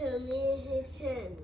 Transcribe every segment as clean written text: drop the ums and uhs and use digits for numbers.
to me and his channel.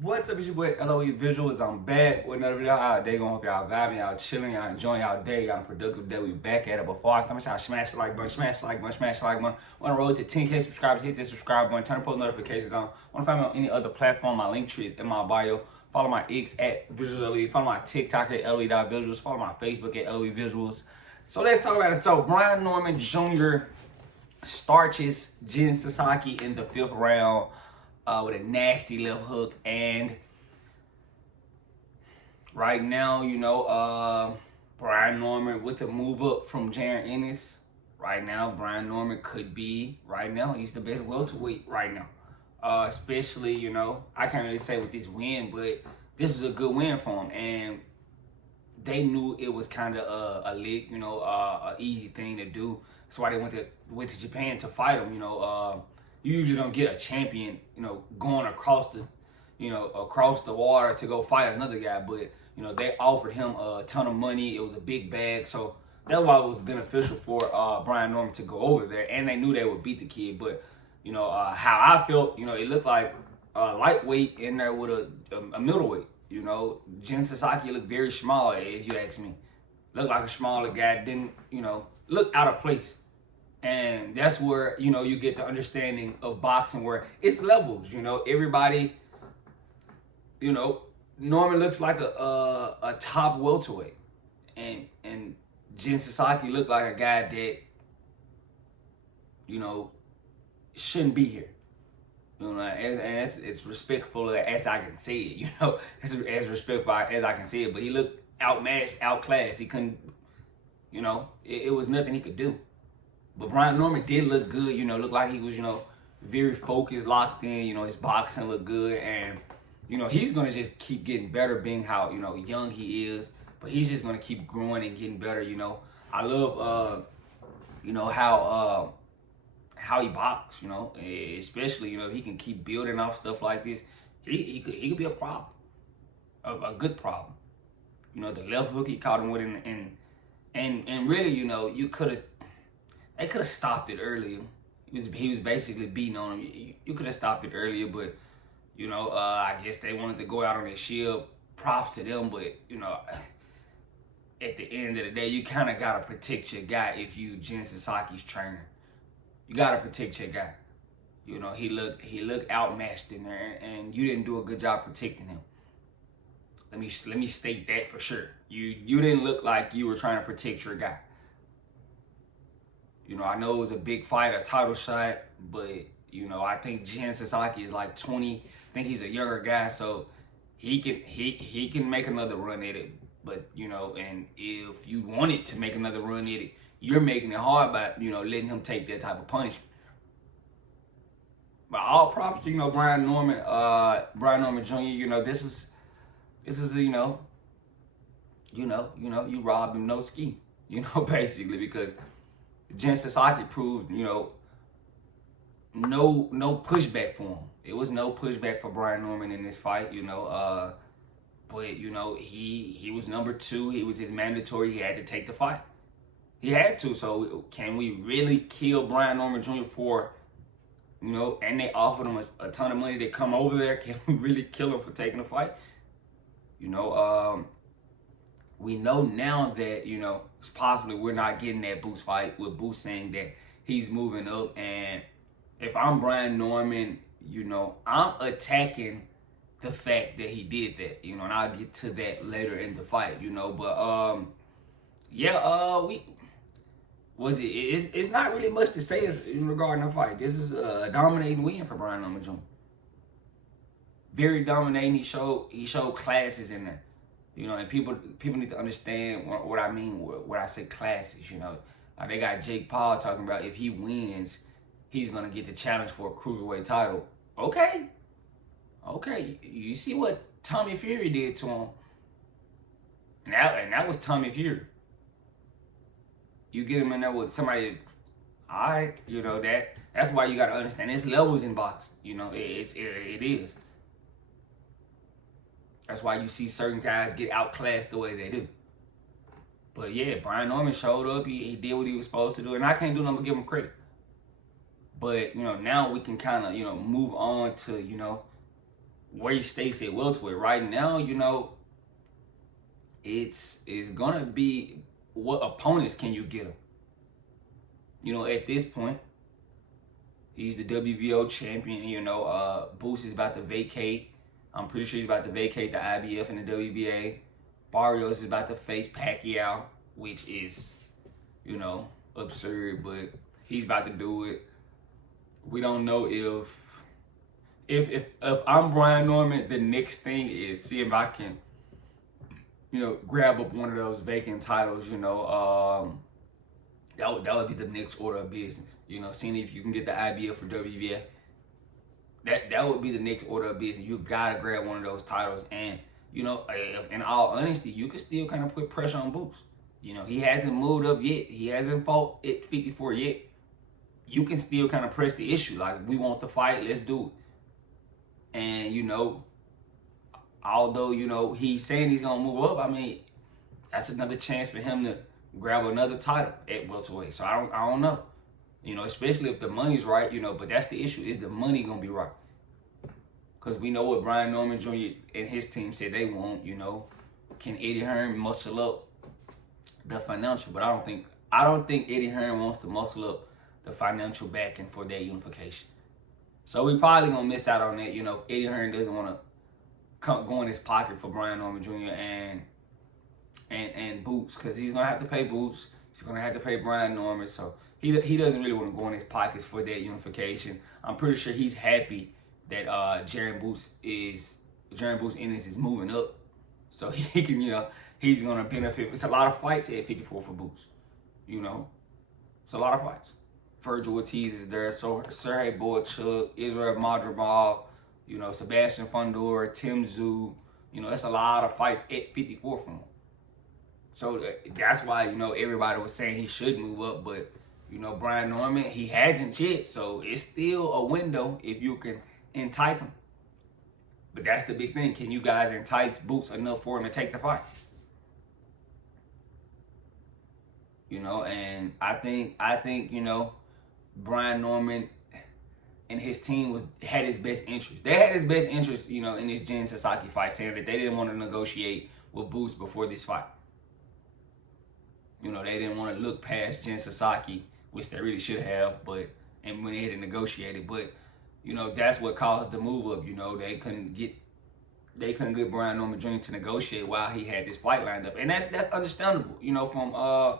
What's up, it's your boy LOE Visuals. I'm back with another video. How they gonna hope y'all vibing, y'all chilling, y'all enjoying y'all day, y'all productive day. We back at it. Before I start, y'all smash the like button, smash the like button, smash the like button. On the road to 10K subscribers, hit the subscribe button, turn post notifications on. Want to find me on any other platform? My link tree is in my bio. Follow my X at Visuals LOE. Follow my TikTok at LOE.Visuals. Follow my Facebook at LOE Visuals. So let's talk about it. So Brian Norman Jr. Starches Jen Sasaki in the 5th round with a nasty left hook. And right now, Brian Norman with the move up from Jaron Ennis. Right now, Brian Norman could be, he's the best welterweight right now. Especially, I can't really say with this win, but this is a good win for him. And they knew it was kind of a lick, a easy thing to do. That's why they went to Japan to fight him. You usually don't get a champion, going across the water to go fight another guy. But they offered him a ton of money. It was a big bag, so that's why it was beneficial for Brian Norman to go over there. And they knew they would beat the kid. But how I felt, it looked like a lightweight in there with a middleweight. Jen Sasaki looked very small, if you ask me. Looked like a smaller guy, didn't, look out of place. And that's where, you get the understanding of boxing where it's levels, everybody, Norman looks like a top welterweight. And Jen Sasaki looked like a guy that, shouldn't be here. And it's respectful as I can say it, as respectful as I can say it. But he looked outmatched, outclassed. He couldn't, it was nothing he could do. But Brian Norman did look good, looked like he was, very focused, locked in, his boxing looked good. And, he's going to just keep getting better, being how, young he is. But he's just going to keep growing and getting better, I love, how he boxes, especially, if he can keep building off stuff like this, he could be a problem, a good problem. The left hook he caught him with, and really, they could have stopped it earlier. He was basically beating on him. You could have stopped it earlier, but I guess they wanted to go out on their shield. Props to them, but at the end of the day, you kind of gotta protect your guy if you Jen Sasaki's trainer. You gotta protect your guy. He looked outmatched in there, and you didn't do a good job protecting him. Let me state that for sure. You didn't look like you were trying to protect your guy. I know it was a big fight, a title shot, but I think Jen Sasaki is like 20. I think he's a younger guy, so he can make another run at it. But and if you wanted to make another run at it, you're making it hard by letting him take that type of punishment. But all props to Brian Norman Jr. This is you robbed him no ski, basically, because Jen Sasaki proved no pushback for him. It was no pushback for Brian Norman in this fight, but he was number 2. He was his mandatory. He had to take the fight. He had to. So can we really kill Brian Norman Jr. for, and they offered him a ton of money to come over there? Can we really kill him for taking the fight? We know now that, it's possibly we're not getting that Boots fight, with Boots saying that he's moving up. And if I'm Brian Norman, I'm attacking the fact that he did that, and I'll get to that later in the fight, but it's not really much to say in regarding the fight. This is a dominating win for Brian Norman Jr. Very dominating. He showed classes in there, and people need to understand what I mean when I say classes. They got Jake Paul talking about if he wins, he's gonna get the challenge for a cruiserweight title. Okay, you see what Tommy Fury did to him, and that was Tommy Fury. You get him in there with somebody, all right, that's why you got to understand there's levels in boxing. It is. That's why you see certain guys get outclassed the way they do. But yeah, Brian Norman showed up. He did what he was supposed to do, and I can't do nothing but give him credit. But now we can kind of move on to where he stays at welterweight. Right now, it's gonna be what opponents can you get him. At this point, he's the WBO champion. Boots is about to vacate. I'm pretty sure he's about to vacate the IBF and the WBA. Barrios is about to face Pacquiao, which is, absurd, but he's about to do it. We don't know if I'm Brian Norman, the next thing is see if I can, grab up one of those vacant titles. That would be the next order of business. Seeing if you can get the IBF for WBA. That would be the next order of business. You gotta grab one of those titles, and if, in all honesty, you can still kind of put pressure on Boots. He hasn't moved up yet. He hasn't fought at 54 yet. You can still kind of press the issue. Like, we want the fight, let's do it. And although he's saying he's gonna move up, I mean, that's another chance for him to grab another title at welterweight. So I don't know. Especially if the money's right, but that's the issue. Is the money gonna be right? Because we know what Brian Norman Jr. and his team said they want, Can Eddie Hearn muscle up the financial? But I don't think Eddie Hearn wants to muscle up the financial backing for that unification. So we probably gonna miss out on that, if Eddie Hearn doesn't wanna go in his pocket for Brian Norman Jr. and Boots, because he's gonna have to pay Boots. He's gonna have to pay Brian Norman. So he doesn't really want to go in his pockets for that unification. I'm pretty sure he's happy that Jaron Boots Ennis is moving up, so he can he's gonna benefit. It's a lot of fights at 54 for Boots. It's a lot of fights. Virgil Ortiz is there, so Sergey Boychuk, Israel Madrigal, Sebastian Fundora, Tim Tszyu. That's a lot of fights at 54 for him. So that's why everybody was saying he should move up, but Brian Norman, he hasn't yet, so it's still a window if you can entice him. But that's the big thing. Can you guys entice Boots enough for him to take the fight? And I think Brian Norman and his team had his best interest. They had his best interest, in this Jen Sasaki fight, saying that they didn't want to negotiate with Boots before this fight. They didn't want to look past Jen Sasaki, which they really should have, and when they had to negotiate it. But that's what caused the move up. They couldn't get Brian Norman Jr. to negotiate while he had this fight lined up, and that's understandable. From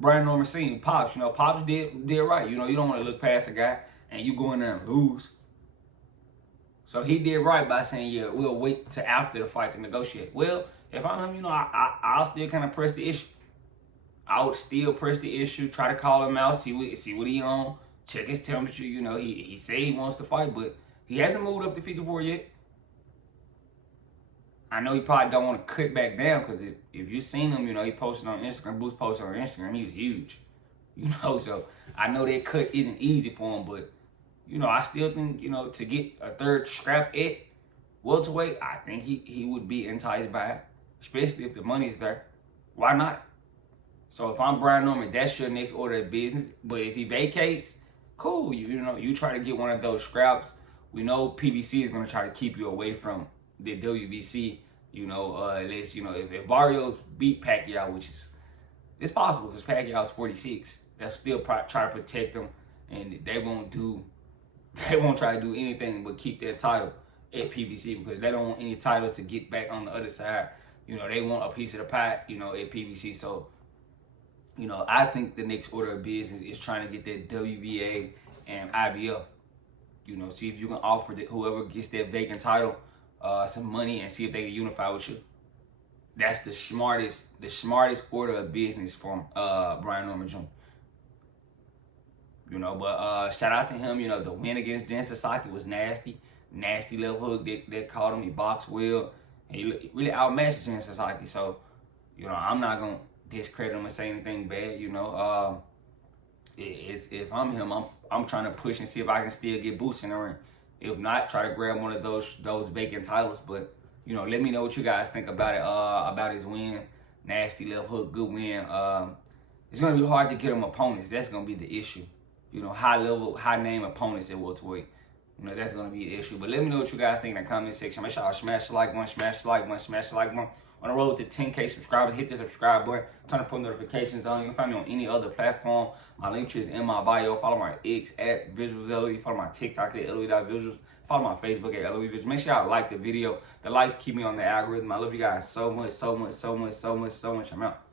Brian Norman Sr. Pops. Pops did right. You don't want to look past a guy and you go in there and lose. So he did right by saying, yeah, we'll wait till after the fight to negotiate. Well, if I'm him, I'll still kind of press the issue. I would still press the issue, try to call him out, see what he on, check his temperature. He said he wants to fight, but he hasn't moved up to 54 yet. I know he probably don't want to cut back down, because if you've seen him, he posted on Instagram, Boots posted on Instagram, he was huge. So I know that cut isn't easy for him, but, I still think, to get a third scrap at welterweight, I think he would be enticed by it, especially if the money's there. Why not? So if I'm Brian Norman, that's your next order of business. But if he vacates, cool. You try to get one of those scraps. We know PBC is going to try to keep you away from the WBC. Unless, if Barrios beat Pacquiao, which it's possible because Pacquiao's 46, they'll still try to protect him, and they won't try to do anything but keep their title at PBC, because they don't want any titles to get back on the other side. They want a piece of the pie, at PBC. So, I think the next order of business is trying to get that WBA and IBF. See if you can offer whoever gets that vacant title some money and see if they can unify with you. That's the smartest order of business from Brian Norman Jr. But shout out to him. The win against Jen Sasaki was nasty left hook that caught him. He boxed well. He really outmatched Jen Sasaki. So, I'm not gonna discredit him and say anything bad. If I'm him, I'm trying to push and see if I can still get Boots in the ring. If not, try to grab one of those vacant titles. But let me know what you guys think about it. About his win. nasty left hook, good win. It's gonna be hard to get them opponents. That's gonna be the issue. You know, high level, high name opponents at welterweight. You know, that's gonna be the issue. But let me know what you guys think in the comment section. Make sure y'all smash the like button, smash the like button, smash the like button. On the road to 10K subscribers, hit the subscribe button, turn the post notifications on. You can find me on any other platform. My link tree is in my bio. Follow my X at VisualsLOE. Follow my TikTok at LOE.visuals. Follow my Facebook at LOE.visuals. Make sure y'all like the video. The likes keep me on the algorithm. I love you guys so much, so much, so much, so much, so much. I'm out.